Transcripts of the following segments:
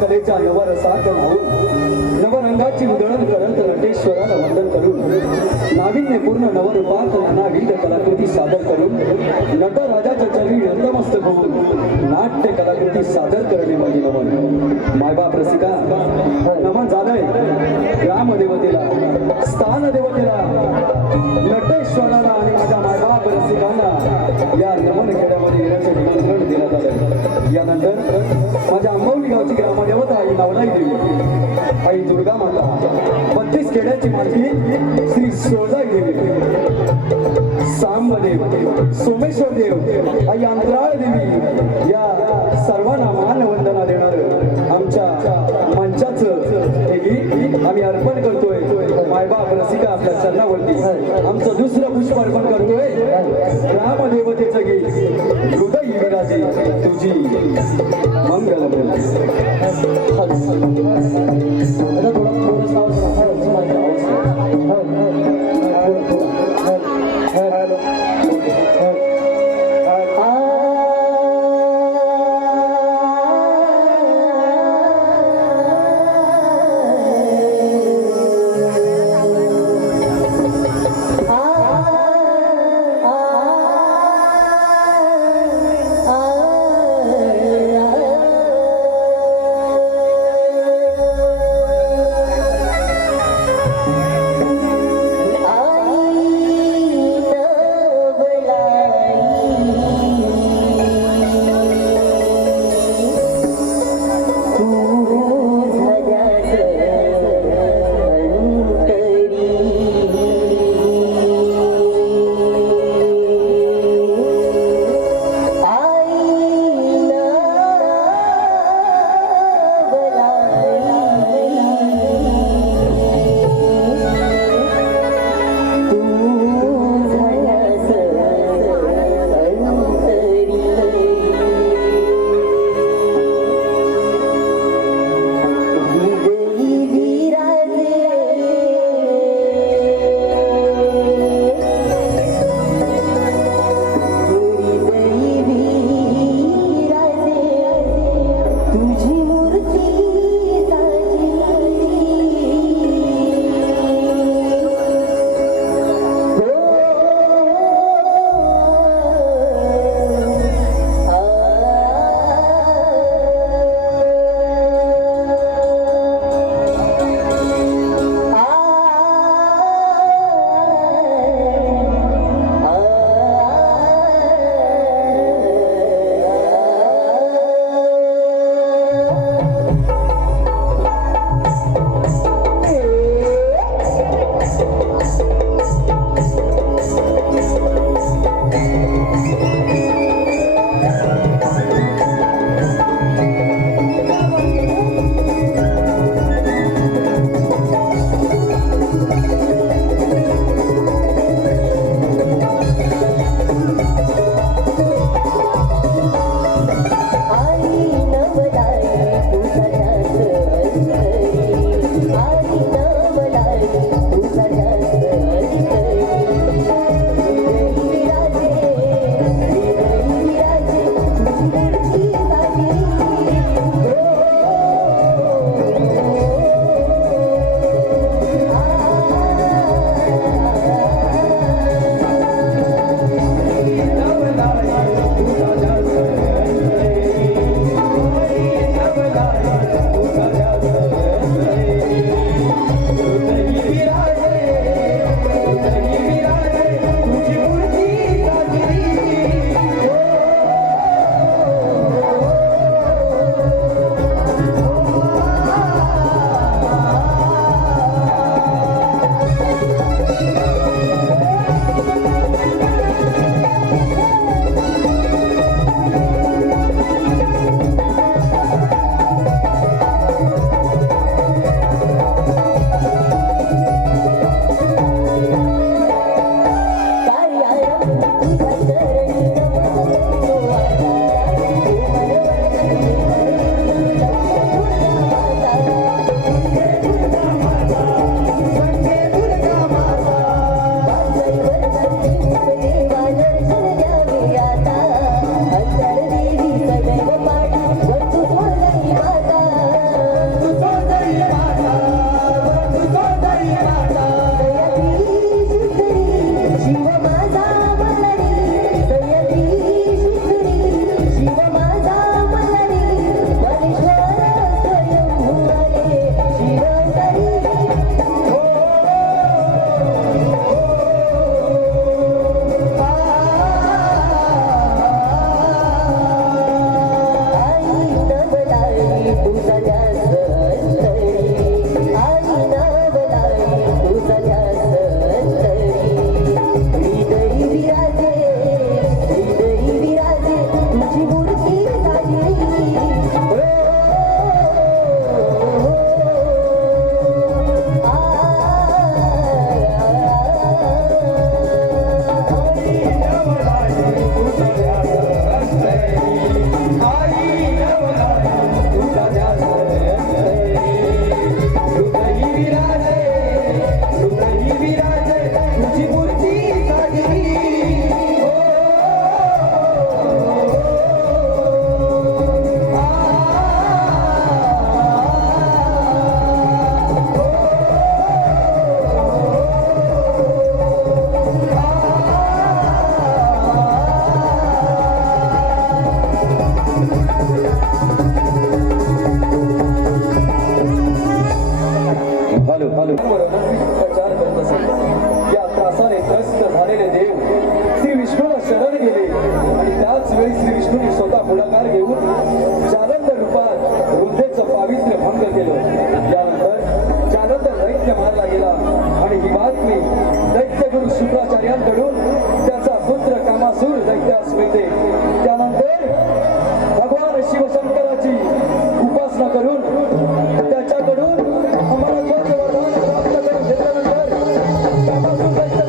कलेच्या नवरसात न्हावून नवरंगाची उधळण करत नटेश्वराला वंदन करून नाविन्यपूर्ण नवरूपात नानाविध कलाकृती सादर करून नटराजाच्या चरणी नतमस्तक होऊन नाट्य कलाकृती सादर करणे म्हणजे नमन. मायबाप रसिका नमन झालंय ग्रामदेवतेला, स्थानदेवतेला, नटेश्वराला आणि माझ्या मायबाप रसिकांना या नमन खेड्यामध्ये येण्याचं निमंत्रण देण्यात आलं. यानंतर माझ्या अंबावली गावची ग्रामदेवता आई नवलाई देवी, आई दुर्गा माता, 32 खेड्याची माती श्री सोजाई देवी, सांबदेव, सोमेश्वर देव, आई अंतराळ देवी या सर्वांना मानवंदना देणार आमच्या मंचाचं हे गीत आम्ही अर्पण करतोय. मायबाप रसिका आपल्या चरणावरती आमचं दुसरं पुष्प अर्पण करतोय. रामदेवतेचं गीत हृदय विराजे तुझी मंगल उपचार करत असे या त्रासाने त्रस्त झालेले देव श्री विष्णूला शरण गेले आणि त्याच वेळी श्री विष्णूने स्वतः पुढाकार घेऊन जालंधर रूपात रुद्रेचं पावित्र्य भंग केलं. यानंतर जालंधर दैत्य मारला गेला आणि ही बातमी दैत्यगुरु शुक्राचार्यांकडून त्याचा पुत्र कामासूर दैत्यास मिळते. त्यानंतर भगवान शिवशंकराची उपासना करून त्याच्याकडून अमरत्वाचं वरदान प्राप्त करून घेतल्यानंतर कामासूर दैत्य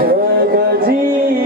जगजी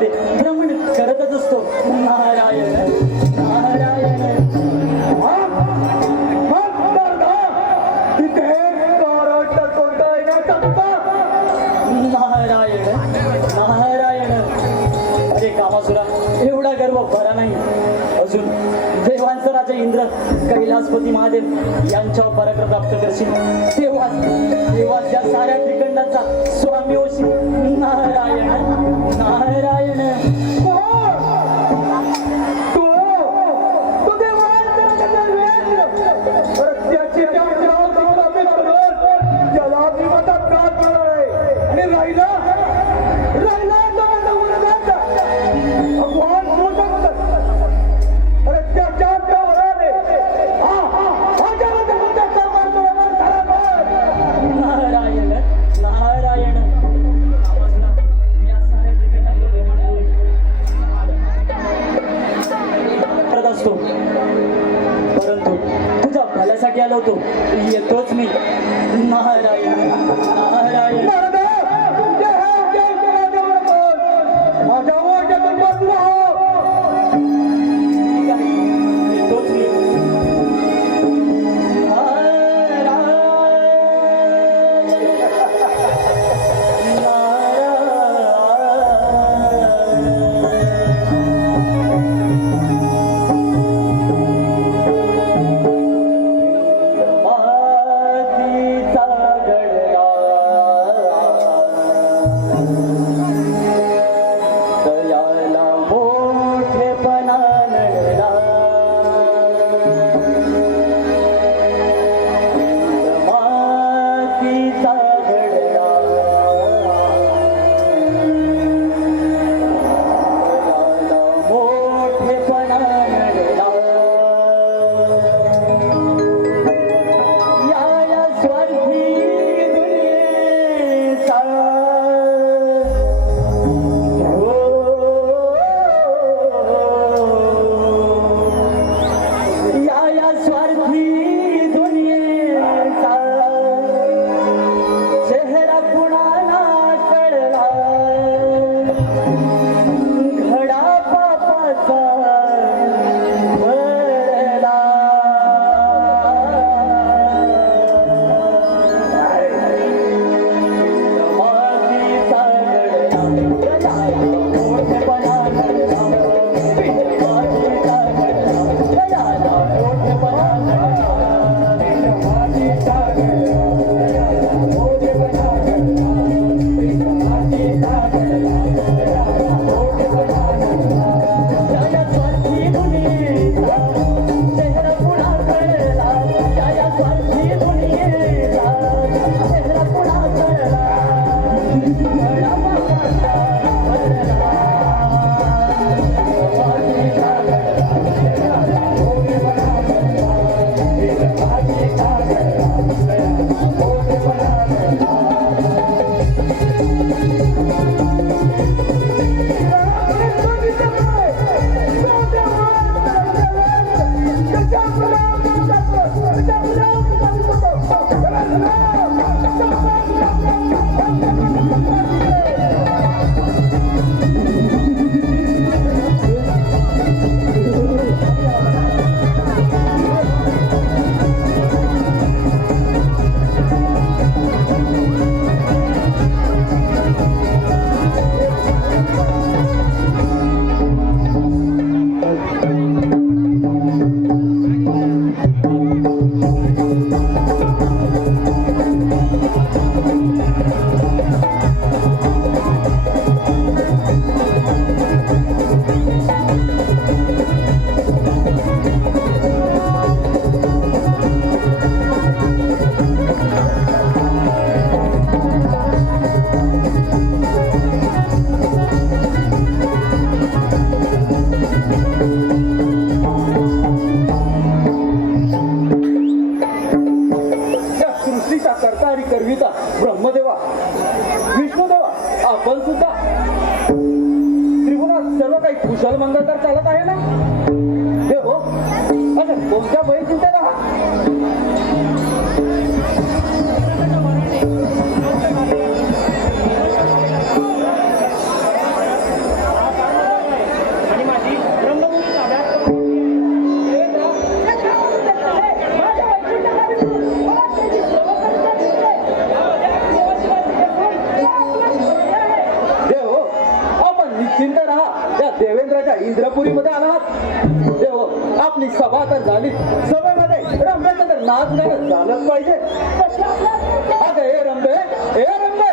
जगतामध्ये भ्रमण करतच असतो. नारायण नारायण नारायण नारायण. अरे कामासुरा, एवढा गर्व बरा नाही. अजून देवांचा राजा इंद्र कैलासपती महादेव यांच्यावर पराक्रम प्राप्त करशील तेव्हा त्या साऱ्या त्रिखंडाचा स्वामी होशील. नारायण नारायण. नारायण नारायण. करत असतो, परंतु तुझ्या भल्यासाठी आलो होतो. येतोच मी. नारायण नारायण. येतोच मी. कुशल मंगल तर चालत आहे ना हे हो. अच्छा कोणत्या बैल चिंतेत आहात? इंद्रपुरीमध्ये आलात देव आपली सभा तर झाली सभेमध्ये रंभेचा तर नाच नाही झालंच पाहिजे अगं हे रंभे हे रंभे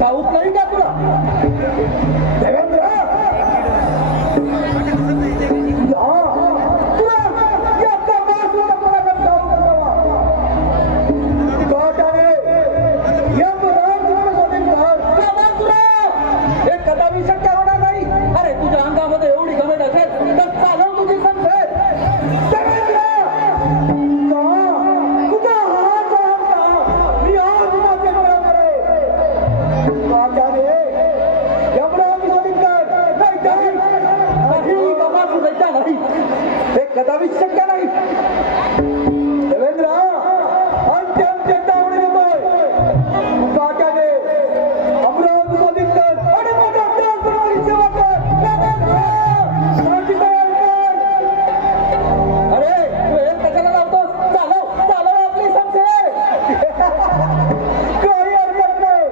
ठाऊक नाही का तुला देवेंद्र कदापि शक्य होणार नाही. अरे तुझ्या अंगामध्ये एवढी गमेट असेल तर चालव तुझी संख्या तुझा हात मी आज माझे बरोबर नाही हे कदापि शक्य नाही. देवेंद्र अंत्य टावणे येतोय काट्याने अमरावती मधील आणि मोठा त्याचबरोबर सेवा कर. अरे तू हे कशाला लावतोस चालव चालव आपली संख्या काही हरकत नाही.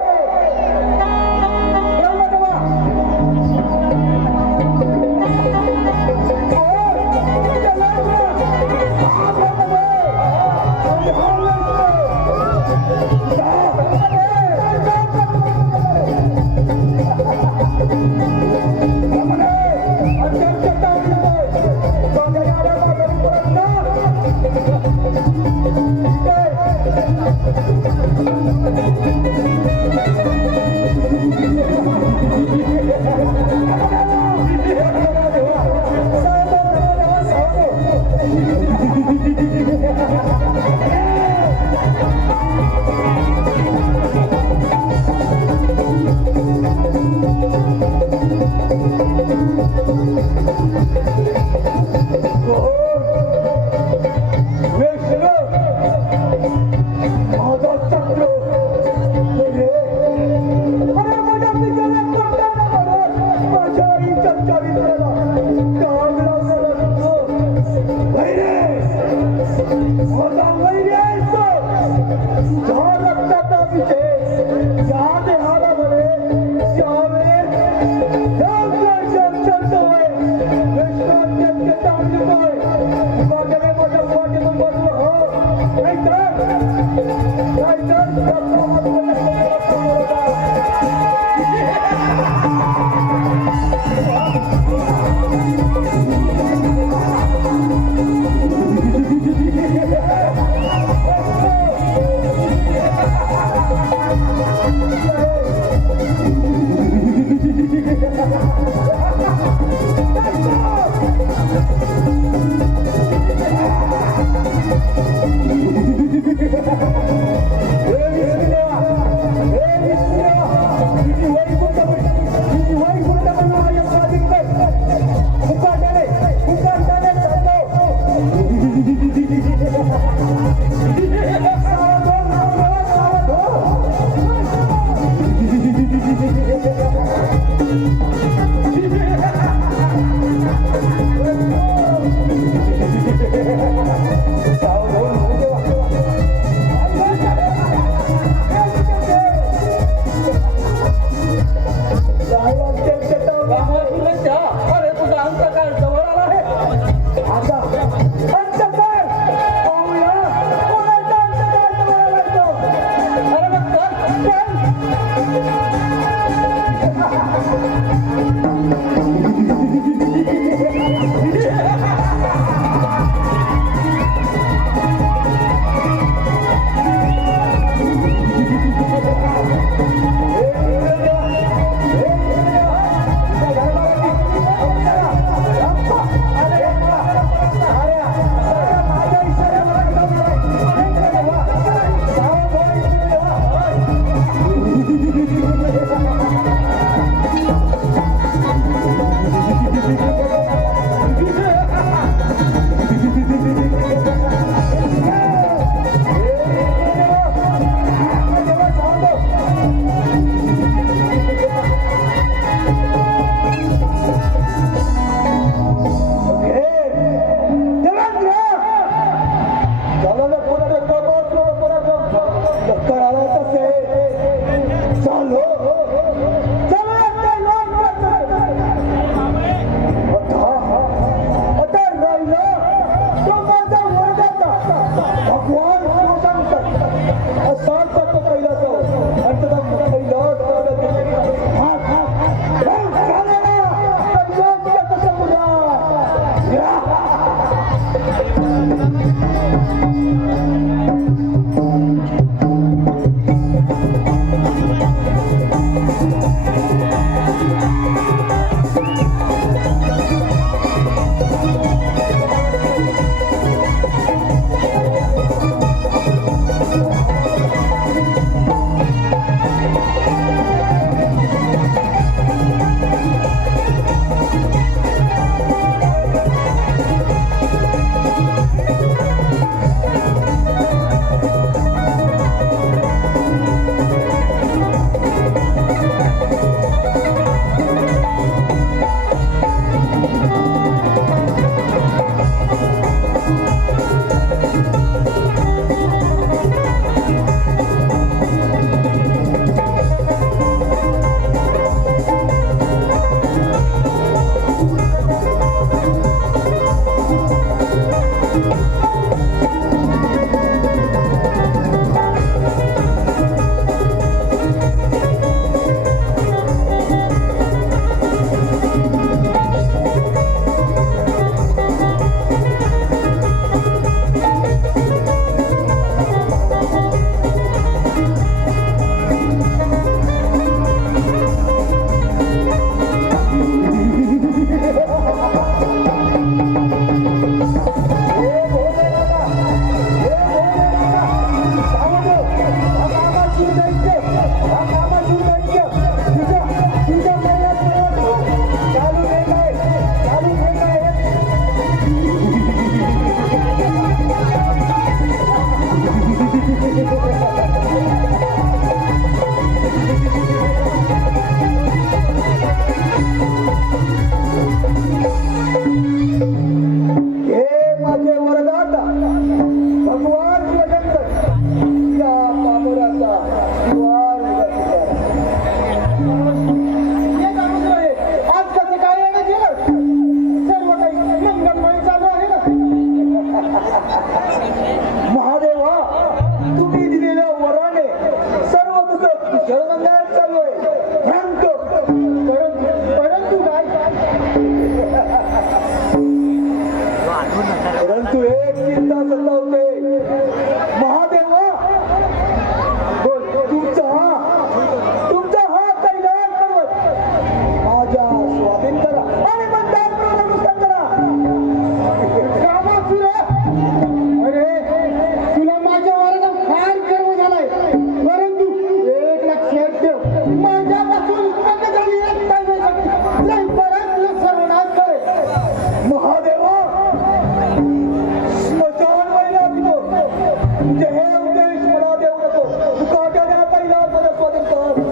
तुझे हे उपदेश मला देऊ नको. तू काट्याने पहिला मला स्वातंत्र्य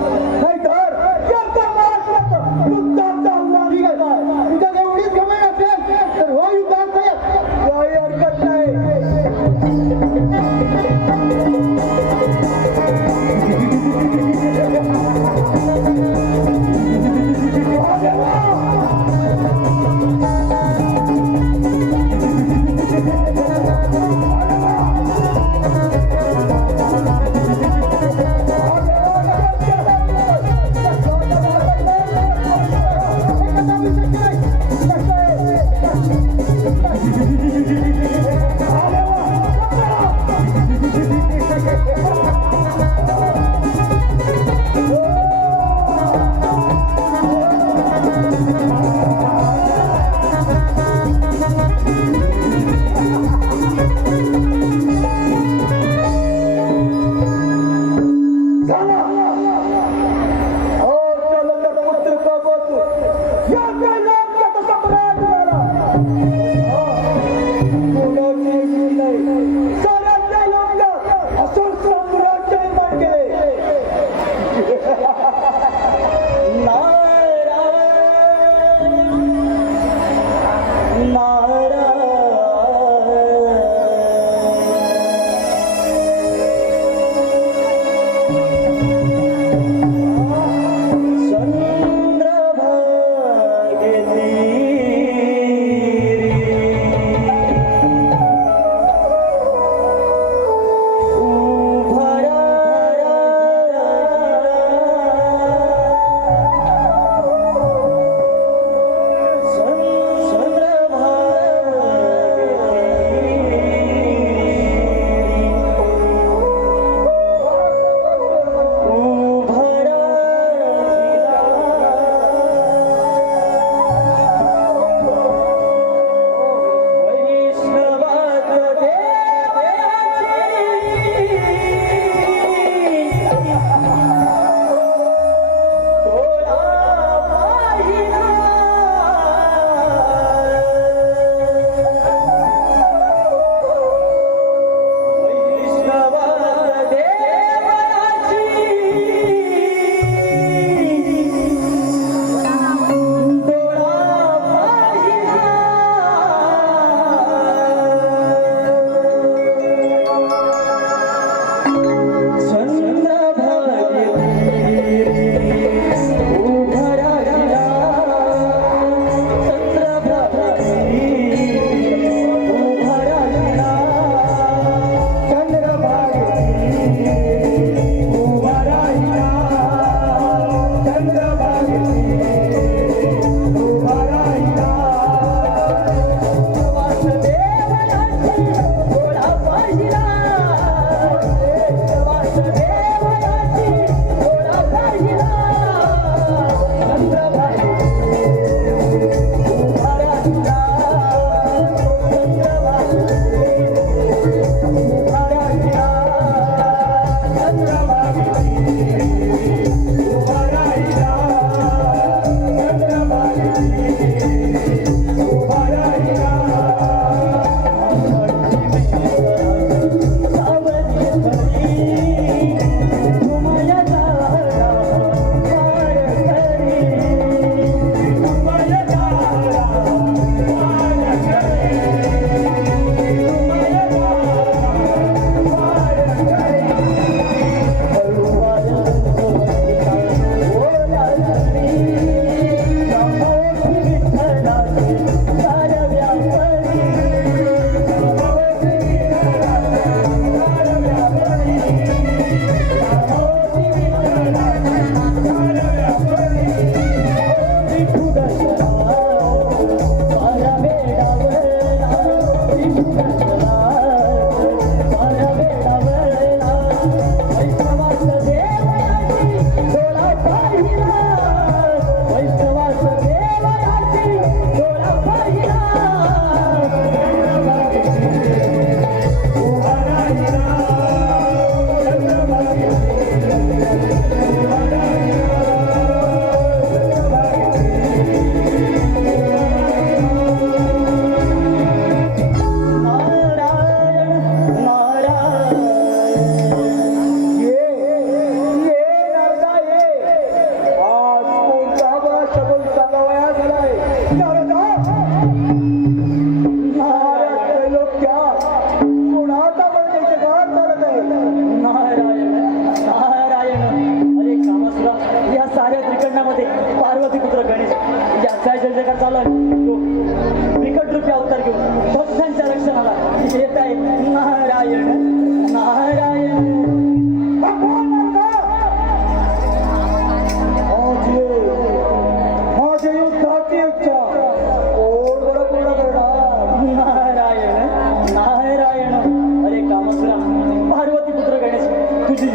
नाहीतर याचा मार्ग युद्धाचा हल्ला निघाला. तुझ्या एवढीच गमेल असेल तर हो युद्धात काही हरकत नाही.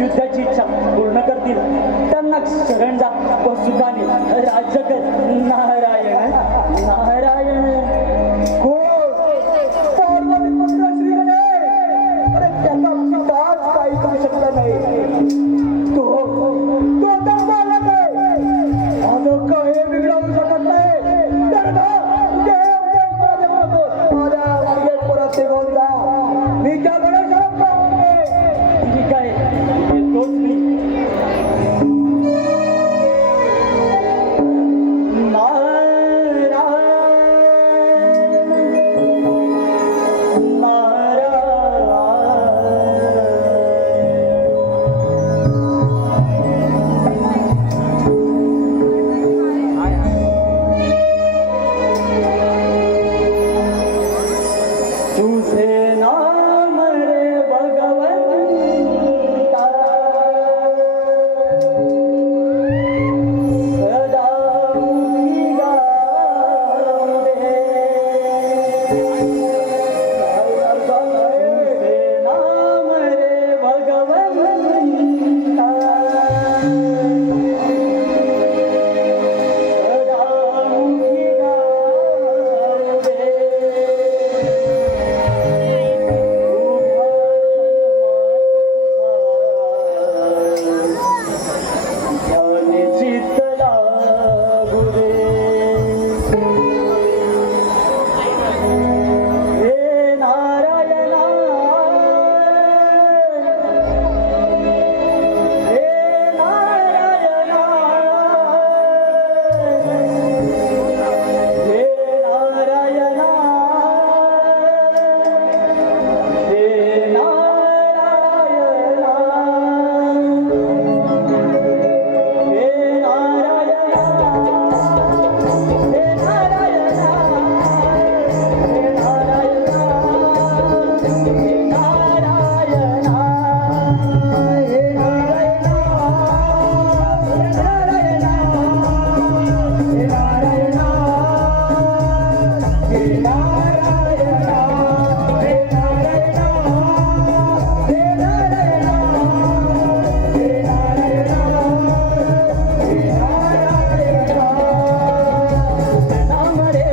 युद्धाची इच्छा पूर्ण करतील त्यांना शरण जा व सुखाने राज्य कर. नारायण नारायण. हो पार्वती पुत्र श्री गणेश. अरे त्याचा पिताच काही करू शकला नाही. तो तर बालक आहे. माझं काही बिघडवू शकत नाही. तर माझ्या मागे परत निघून जा. मी त्या गणेशाला पाहून घे. ठीक आहे येतोच मी. तुझे नाम रे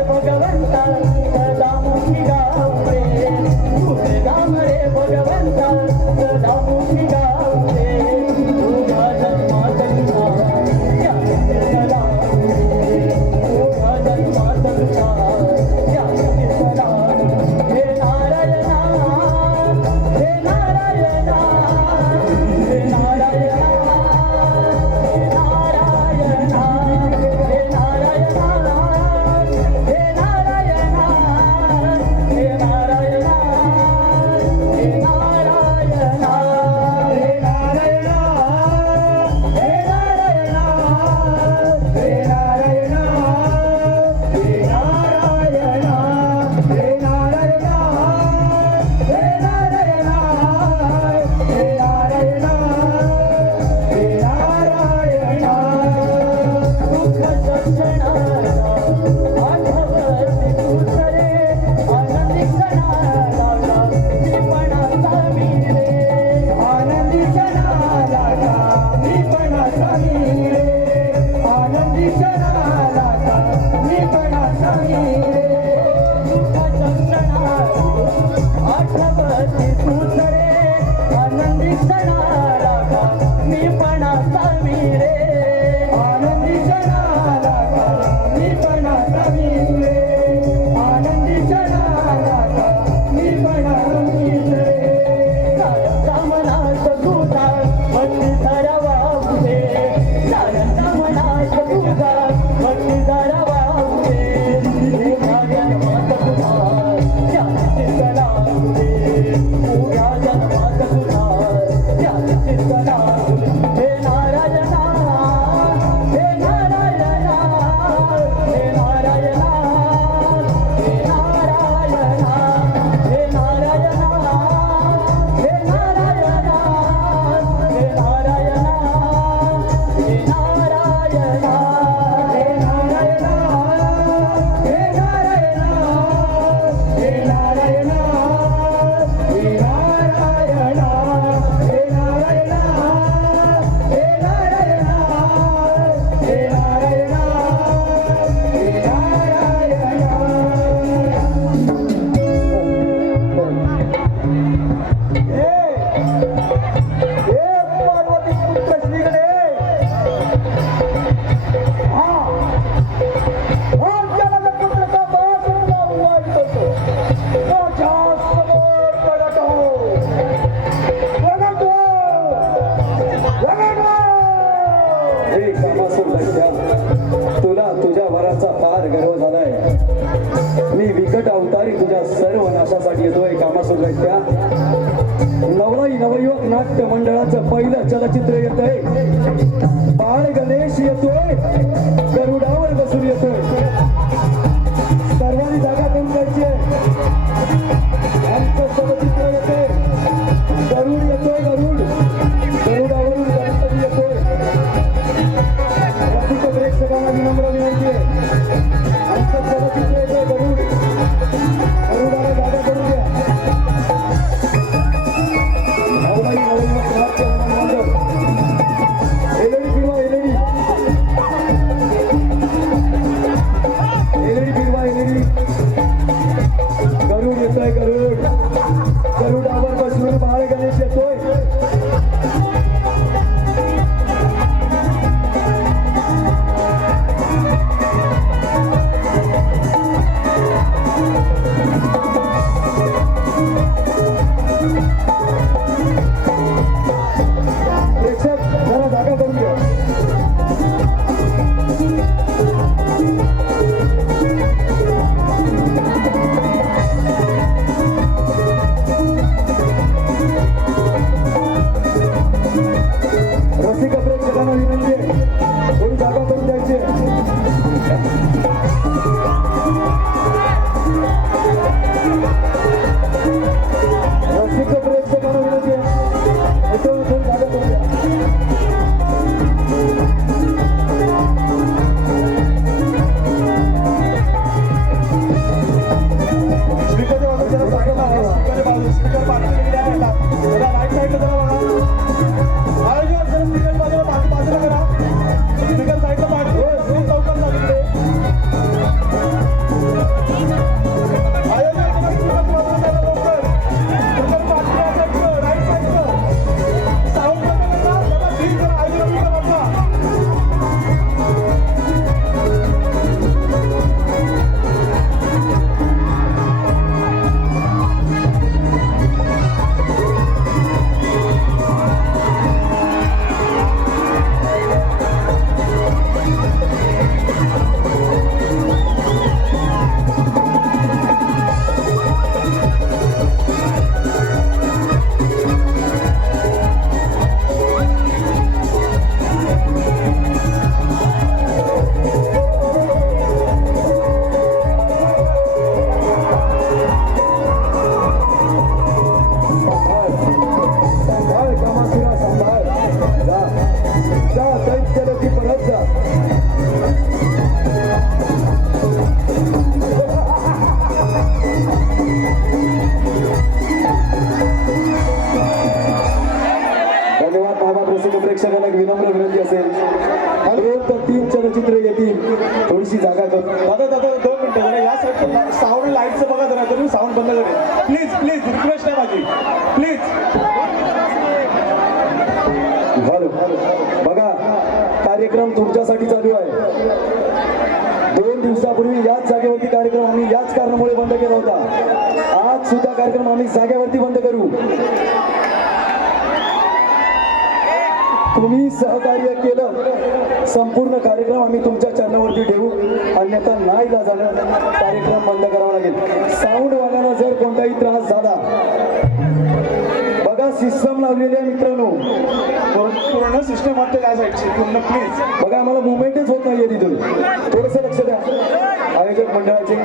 भगवंता सदा मुखी गावे. तुझे नाम रे भगवंता सदा मुखी गावे. हे नारायणा अवतारी तुझ्या सर्व नाशासाठी येतोय कामासुरत्या. नवलाई नवयुवक नाट्य मंडळाचं पहिलं चलचित्र येतंय. बाळ गणेश येतोय, गरुडावर बसून येतोय. सर्वांनी जागा करून जायची आहे. आमचं चलचित्र येतंय. गरुड येतोय, गरुड गरुडावरून गणपती येतोय. रसिक प्रेक्षकांना विनम्र विनंती आहे. आमचं चलचित्र येतोय गरुड. गरुडाला जागा करून द्या. नवलाई नवयुवक नाट्य मंडळ. एलईडी फिरवा, एलईडी फिरवा, एलईडी. गरुड येतोय, गरुड गरुडावर बसून बाळ गणेश येतोय. प्रेक्षक जरा जागा करून घ्या. रसिक प्रेक्षकांना विनंती आहे, थोडी जागा करून द्यायची आहे. रसिक प्रेक्षकांना विनंती आहे, इथं थोडी जागा करून द्या. स्पीकरच्या बाजूला जरा जागा लावा. स्पीकरच्या बाजूला स्पीकर पाठीमागे द्या त्याला. जरा राईट साईडला जरा बघा. आयोजक जरा स्पीकरच्या बाजूला बाजूला करा. स्पीकर साईडला पाठवा. चौकात जा तिकडे. आयोजक जरा स्पीकरच्या बाजूला जरा लवकर. स्पीकर पाठवा राईट साईडला. साऊंड बंद करा. जरा धीर करा. आयोजकांना बघा. सांभाळ कामासुरा सांभाळ. जा जा दैत्यलोकी परत जा. धन्यवाद. नावात रसिक प्रेक्षकांना एक विनम्र विनंती असेल, रोज तर 3 चलचित्र येतील. थोडीशी जागा कर. दादा 2 मिनिटं जरा या साईडचं साऊंड लाईटचं बघा जरा. तुम्ही साऊंड बंद करा प्लीज. प्लीज रिक्वेस्ट आहे माझी. प्लीज बघा, कार्यक्रम तुमच्यासाठी चालू आहे. 2 दिवसापूर्वी याच जागेवरती कार्यक्रम आम्ही याच कारणामुळे बंद केला होता. आज सुद्धा कार्यक्रम आम्ही जागेवरती बंद करू. तुम्ही सहकार्य केलं, संपूर्ण कार्यक्रम आम्ही तुमच्या चरणावरती ठेवू. अन्यथा नाईलाजानं कार्यक्रम बंद करावा लागेल. साऊंडवाल्याला जर कोणताही त्रास झाला, बघा सिस्टम लावलेली आहे मित्रांनो. पूर्ण सिस्टम वाटते त्या साईडची पूर्ण. प्लीज बघा, आम्हाला मुवमेंटच होत नाहीये तिथून. थोडंसं लक्ष द्या आयोजक मंडळाचे.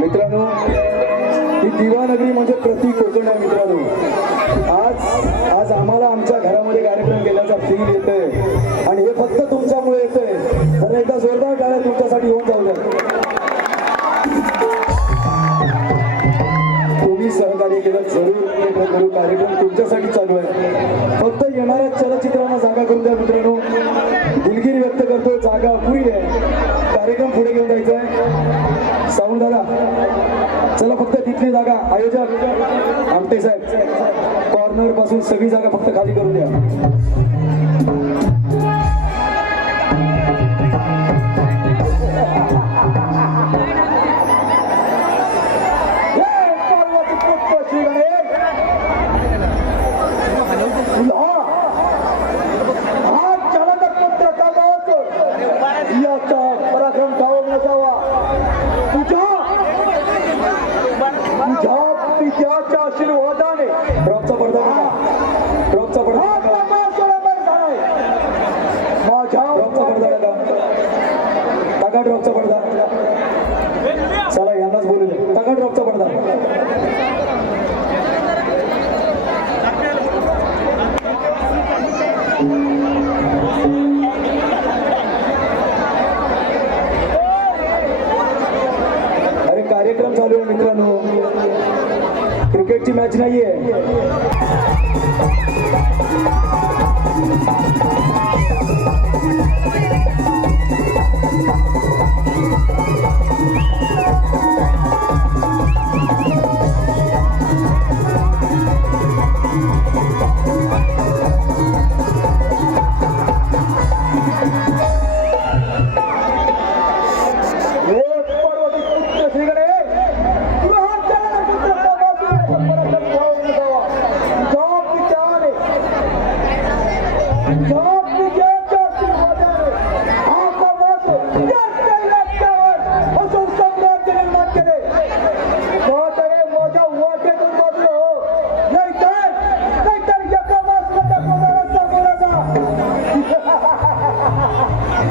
मित्रांनो, ही दिवानगरी म्हणजे प्रतीक कोकण आहे मित्रांनो. आज आम्हाला आमच्या घरामध्ये कार्यक्रम केल्याचा फील येतोय आणि हे फक्त तुमच्यामुळे येतोय. तर एकदा जोरदार टाळ्या तुमच्यासाठी होऊन जाऊ द्या. तुम्ही सहकार्य केलं, जरूर करू. कार्यक्रम तुमच्यासाठी चालू आहे. फक्त येणाऱ्या चलचित्रांना जागा करून द्या मित्रांनो. दिलगिरी व्यक्त करतो, जागा पुरी आहे. कार्यक्रम पुढे घेऊन जायचा आहे. साऊंड दादा चला, फक्त तिथली जागा. आयोजक आमटे साहेब, कॉर्नर पासून सगळी जागा फक्त खाली करून द्या. पराक्रम टाका ड्रॉपचा पडदा. चला यांनाच बोलू दे. टाका ड्रॉपचा पडदा. अरे कार्यक्रम चालू आहे मित्रांनो, क्रिकेटची मॅच नाहीये.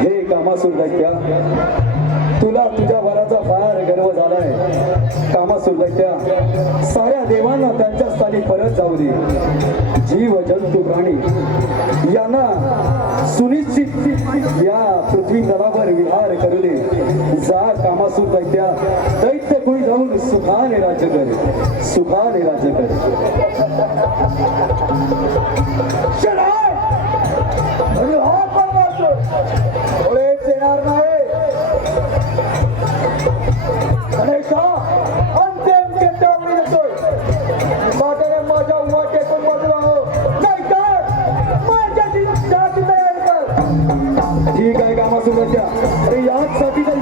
हे कामासूर दैत्या, तुला तुझ्या वराचा फार गर्व झालाय. कामासूर दैत्या, साऱ्या देवांना त्यांच्या स्थानी परत जाऊ दे. जीव जंतू प्राणी यांना सुनिश्चित या पृथ्वी तलावर विहार करू दे. जा कामासूर दैत्या, दैत्य कुळी जाऊन सुखाने राज्य कर, सुखाने राज्य कर. आणि हा परमासूर थोडेच येणार नाही. गणेशा, अंतिम चेतावणी देतोय. माझ्याने माझ्या वाटेतून बाजूला हो, नाहीतर माझ्याची जाती तयार कर. ठीक आहे कामासूर दैत्या, अरे याचसाठी तर